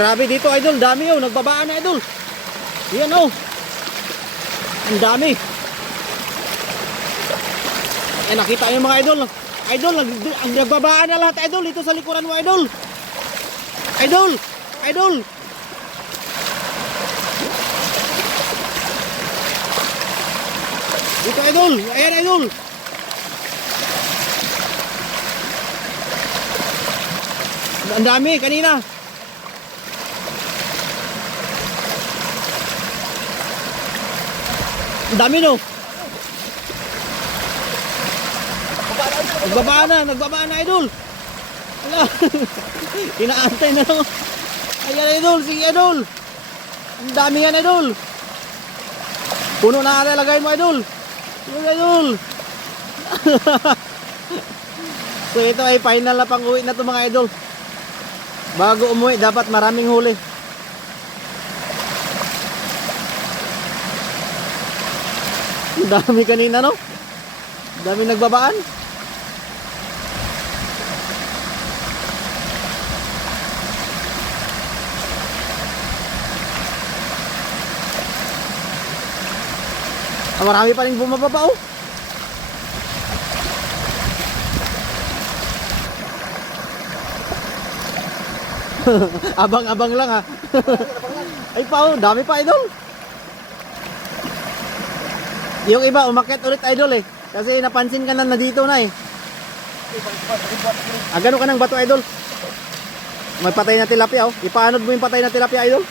grabe dito idol, dami oh, nagbabaan na idol. Yan oh. Ang dami. Eh nakita niyo mga idol. Idol, nag, ang nagbabaan na lahat idol dito sa likuran mo idol. Idol, idol. Dito idol, ayan idol. Ang dami kanina. Dami no. Nagbabaan na, nagbabaan na idol. Wala. Inaantay na lang. Ayan idol, sige idol. Ang dami yan idol. Puno na ata lagay mo idol. Sige idol. so ito ay final na pang uwi na to mga idol. Bago umuwi, dapat maraming huli. Dami kanina, no? Dami nagbabaan. Ah, marami pa rin bumababa, oh. Abang-abang lang ha. Ay pa dami pa idol. Yung iba umakyat ulit idol eh. Kasi napansin ka na na dito na eh. Ah, gano'n ka ng bato idol? May patay na tilapia oh. Ipaanod mo yung patay na tilapia idol?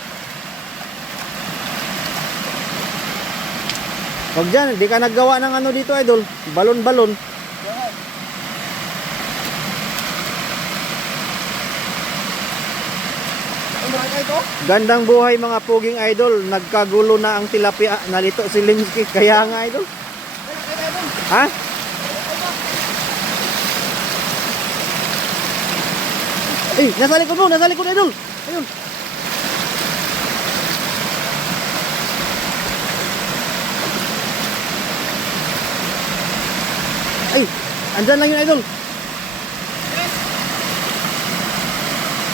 Huwag dyan, di ka naggawa ng ano dito idol. Balon-balon. Gandang buhay mga puging idol. Nagkagulo na ang tilapia. Nalito si Limski. Kaya nga idol. Ha? Eh, nasa likod mo, nasa likod idol. Ayun. Ay, andyan lang yun idol.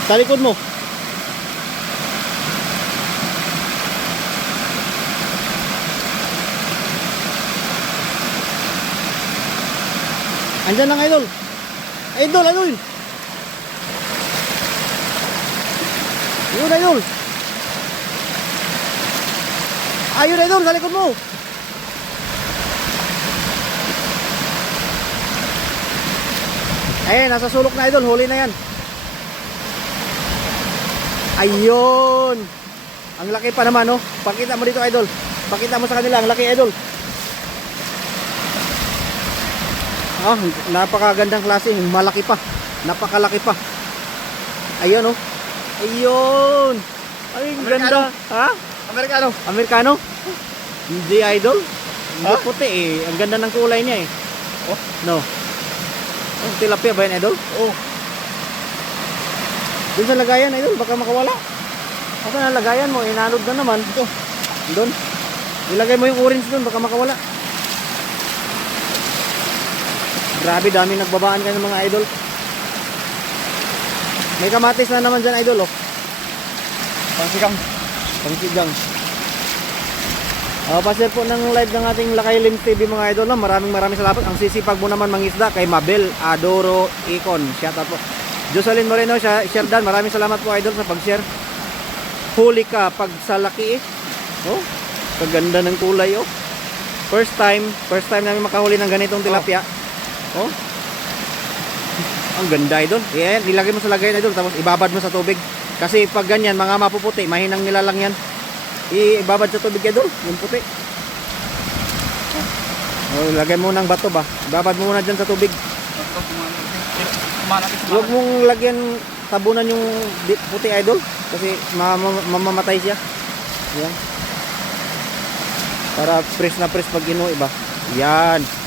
Sa likod mo. Andyan lang idol. Idol, idol. Yun idol. Ayun idol, sa likod mo. Ayun, nasa sulok na idol, huli na yan. Ayun. Ang laki pa naman, no? Pakita mo dito, idol. Pakita mo sa kanila, ang laki, idol. Ah, napakagandang klase, malaki pa. Napakalaki pa. Ayun oh. Ayun. Ay, ang ganda. Ha? Amerikano. Amerikano? Hindi idol. Hindi Ha? puti eh. Ang ganda ng kulay niya eh. Oh. No. Oh, tilapia ba yan idol? Oh. Doon sa lagayan idol, baka makawala. Asa na lagayan mo? Inanod na naman. Ito. Doon. Ilagay mo yung orange doon, baka makawala. Grabe, dami nagbabaan kayo ng mga idol. May kamatis na naman dyan, idol, oh. Pangsikang. Pangsigang. Uh, pa-share po ng live ng ating Lakay Lim TV mga idol. No? Maraming maraming salamat. Ang sisipag mo naman mangisda kay Mabel Adoro Icon. Shout out po. Jocelyn Moreno, siya, share dan. Maraming salamat po idol sa pag-share. Huli ka pag sa laki eh. Oh, kaganda ng kulay oh. First time, first time namin makahuli ng ganitong tilapia. Oh. Ang ganda idol. Yan, ilagay mo sa lagayan idol tapos ibabad mo sa tubig. Kasi pag ganyan, mga mapuputi, mahinang nilalang yan. Ibabad sa tubig idol, yung puti. Oh, lagay mo ng bato ba? Ibabad mo muna dyan sa tubig. Huwag mong lagyan tabunan yung puti idol kasi ma- ma- mamamatay siya. Yan. Para fresh na fresh pag inuwi ba. Yan.